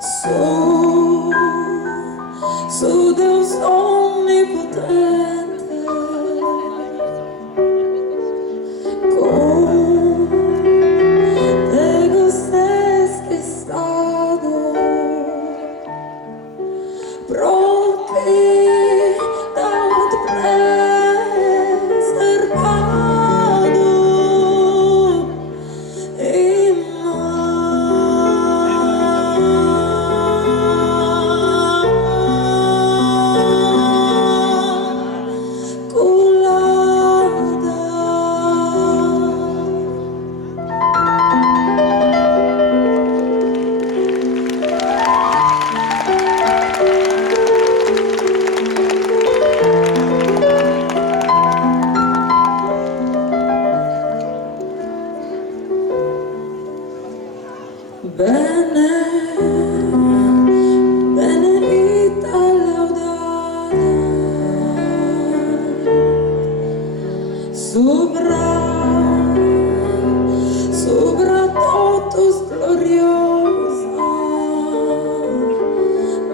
Sou, sou Deus onipotente, con te gostes estado, propiedad preservado, bene, benedita laudata, sopra totus gloriosa,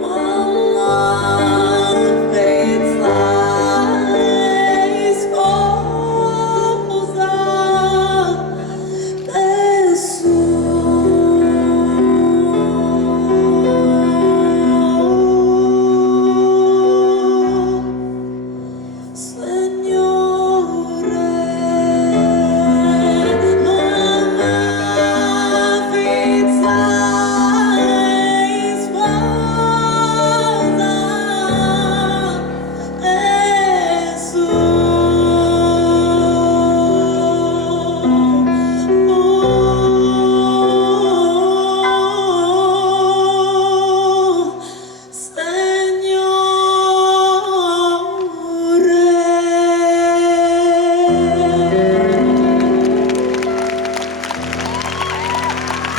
mamma fezza e sposa,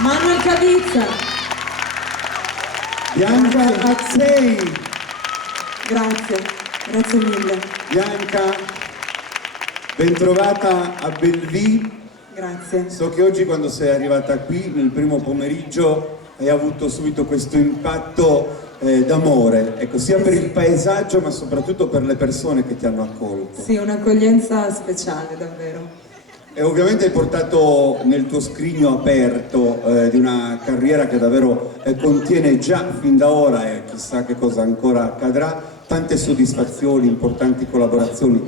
Manuel Cavizza. Bianca Azzei. Grazie, grazie mille. Bianca, bentrovata a Bellevue. Grazie. So che oggi quando sei arrivata qui nel primo pomeriggio hai avuto subito questo impatto d'amore, ecco, sia per il paesaggio ma soprattutto per le persone che ti hanno accolto. Sì, un'accoglienza speciale, davvero. E ovviamente hai portato nel tuo scrigno aperto di una carriera che davvero contiene già fin da ora e chissà che cosa ancora accadrà, tante soddisfazioni, importanti collaborazioni,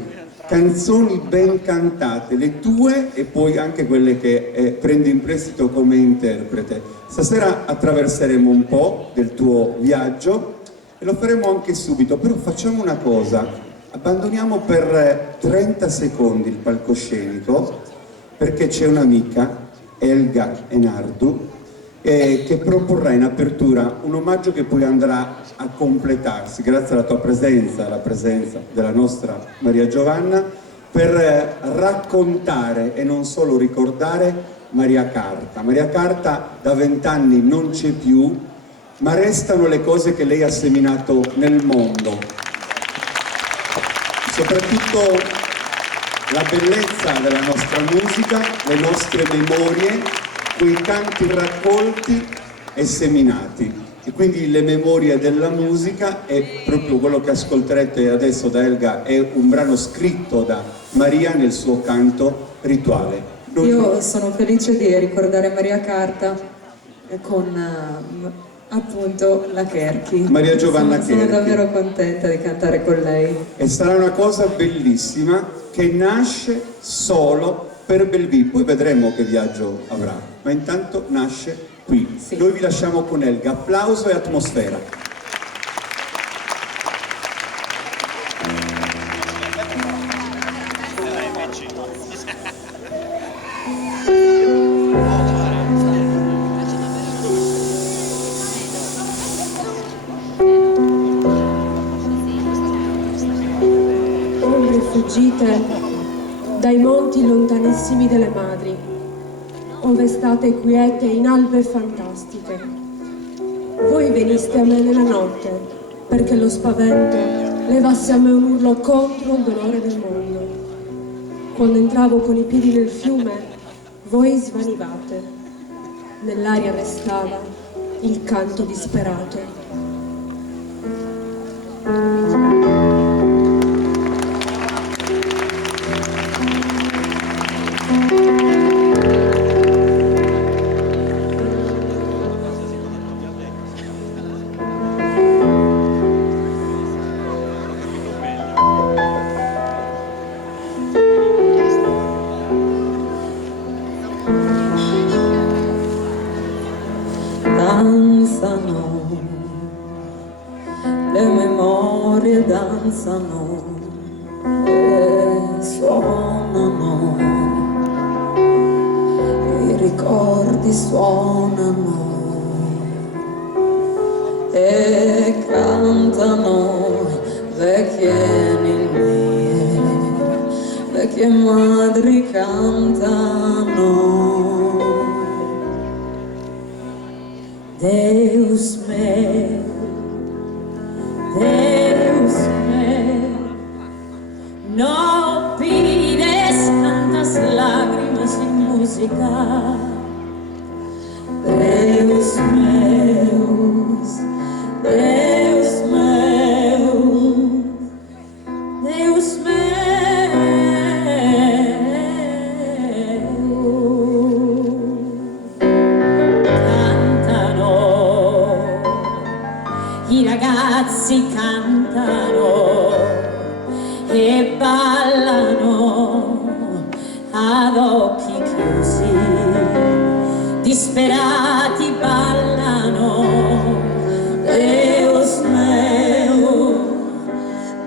canzoni ben cantate, le tue e poi anche quelle che prendi in prestito come interprete. Stasera attraverseremo un po' del tuo viaggio e lo faremo anche subito, però facciamo una cosa, abbandoniamo per 30 secondi il palcoscenico perché c'è un'amica, Elga Enardu, che proporrà in apertura un omaggio che poi andrà a completarsi grazie alla tua presenza, alla presenza della nostra Maria Giovanna, per raccontare e non solo ricordare Maria Carta. Maria Carta da 20 anni non c'è più, ma restano le cose che lei ha seminato nel mondo. Soprattutto la bellezza della nostra musica, le nostre memorie, quei canti raccolti e seminati. E quindi le memorie della musica è proprio quello che ascolterete adesso da Elga, è un brano scritto da Maria nel suo canto rituale. Io sono felice di ricordare Maria Carta con appunto la Cherchi. Maria Giovanna Cherchi. Sono davvero contenta di cantare con lei. E sarà una cosa bellissima che nasce solo per Bellevue, poi vedremo che viaggio avrà, ma intanto nasce qui. Sì. Noi vi lasciamo con Elga, applauso e atmosfera. Fuggite dai monti lontanissimi delle madri, ove state quiete in albe fantastiche. Voi veniste a me nella notte, perché lo spavento levasse a me un urlo contro il dolore del mondo. Quando entravo con i piedi nel fiume, voi svanivate. Nell'aria restava il canto disperato. Danzano, le memorie danzano e suonano, i ricordi suonano e cantano vecchie ninnie, vecchie madri cantano. Deus meu, no pides tantas lágrimas sin música. Deus meu, Deus meu, Deus meu. I ragazzi cantano e ballano ad occhi chiusi, disperati ballano. Deus meu,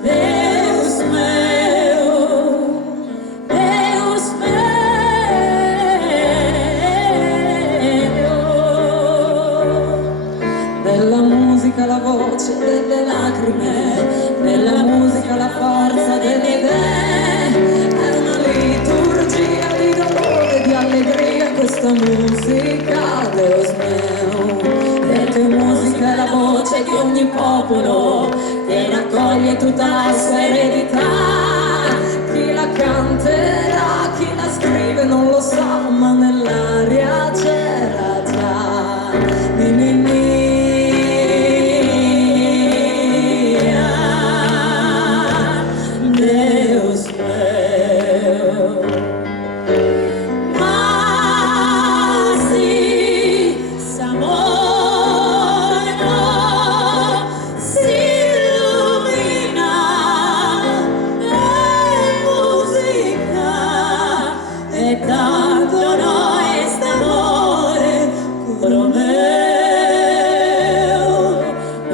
Deus meu, Deus meu. Nella musica la voce delle lacrime, nella musica la forza delle idee, è una liturgia di dolore, di allegria questa musica, Deus meu. E che musica è la voce di ogni popolo, che raccoglie tutta la sua eredità. Chi la canterà, chi la scrive non lo so, ma nell'aria c'era già. Ni, ni, ni.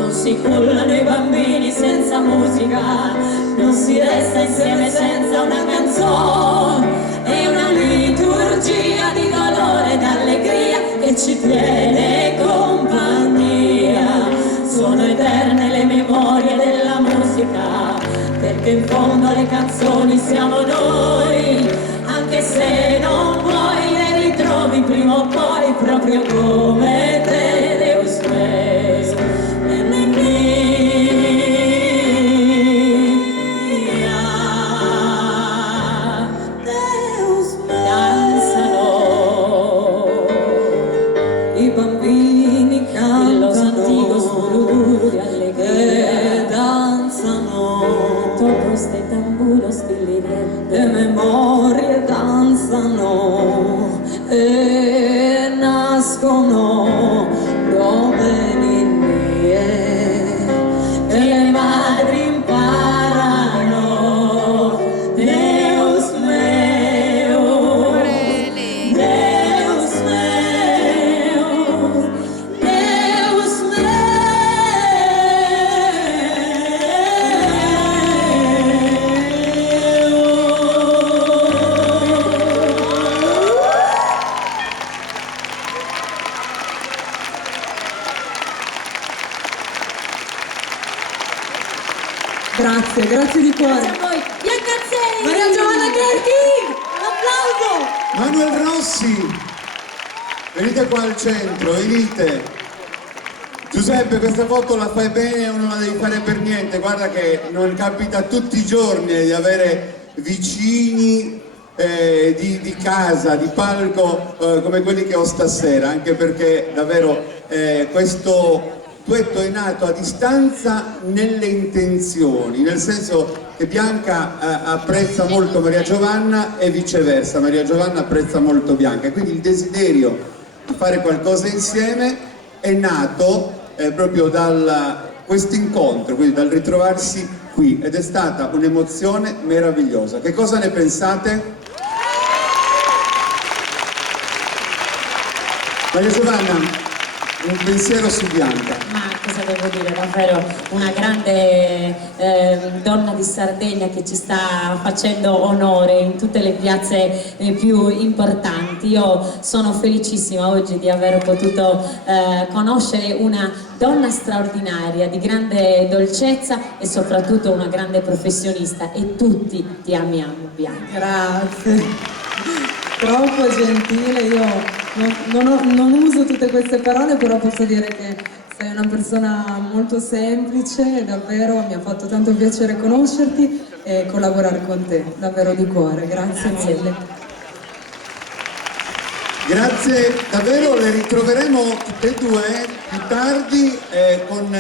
Si cullano i bambini senza musica, non si resta insieme senza una canzone. È una liturgia di dolore e d'allegria che ci tiene compagnia. Sono eterne le memorie della musica, perché in fondo le canzoni siamo noi. Anche se non vuoi le ritrovi prima o poi proprio come te, Deus meu. I bambini cantano, di allegria, danzano, dopo ste tamburos di liriente, le memorie danzano e nascono nuove ninnie e le madri imparano. Deus meu, Deus meu, Deus Grazie, grazie di cuore. Grazie a voi. Bianca Zeri! Maria Giovanna Cherchi! Un applauso! Manuel Rossi, venite qua al centro, venite. Giuseppe, questa foto la fai bene o non la devi fare per niente? Guarda che non capita tutti i giorni di avere vicini di casa, di palco come quelli che ho stasera, anche perché davvero questo duetto è nato a distanza nelle intenzioni, nel senso che Bianca apprezza molto Maria Giovanna e viceversa, Maria Giovanna apprezza molto Bianca, e quindi il desiderio di fare qualcosa insieme è nato proprio da questo incontro, quindi dal ritrovarsi qui, ed è stata un'emozione meravigliosa. Che cosa ne pensate? Maria Giovanna, un pensiero su Bianca. Ma cosa devo dire, davvero una grande donna di Sardegna che ci sta facendo onore in tutte le piazze più importanti. Io sono felicissima oggi di aver potuto conoscere una donna straordinaria, di grande dolcezza e soprattutto una grande professionista, e tutti ti amiamo, Bianca. Grazie, troppo gentile. Io non uso tutte queste parole, però posso dire che sei una persona molto semplice e davvero mi ha fatto tanto piacere conoscerti e collaborare con te, davvero di cuore. Grazie mille. Grazie, davvero, le ritroveremo tutte e due più tardi con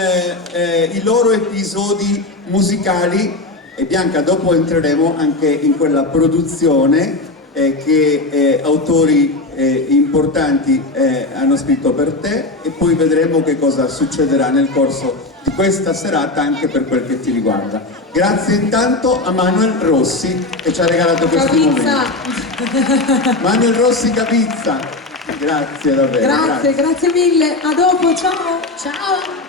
i loro episodi musicali, e Bianca, dopo entreremo anche in quella produzione che autori importanti hanno scritto per te, e poi vedremo che cosa succederà nel corso di questa serata anche per quel che ti riguarda. Grazie intanto a Manuel Rossi che ci ha regalato questi momenti. Manuel Rossi Capizza, grazie davvero. Grazie mille, a dopo, ciao! Ciao!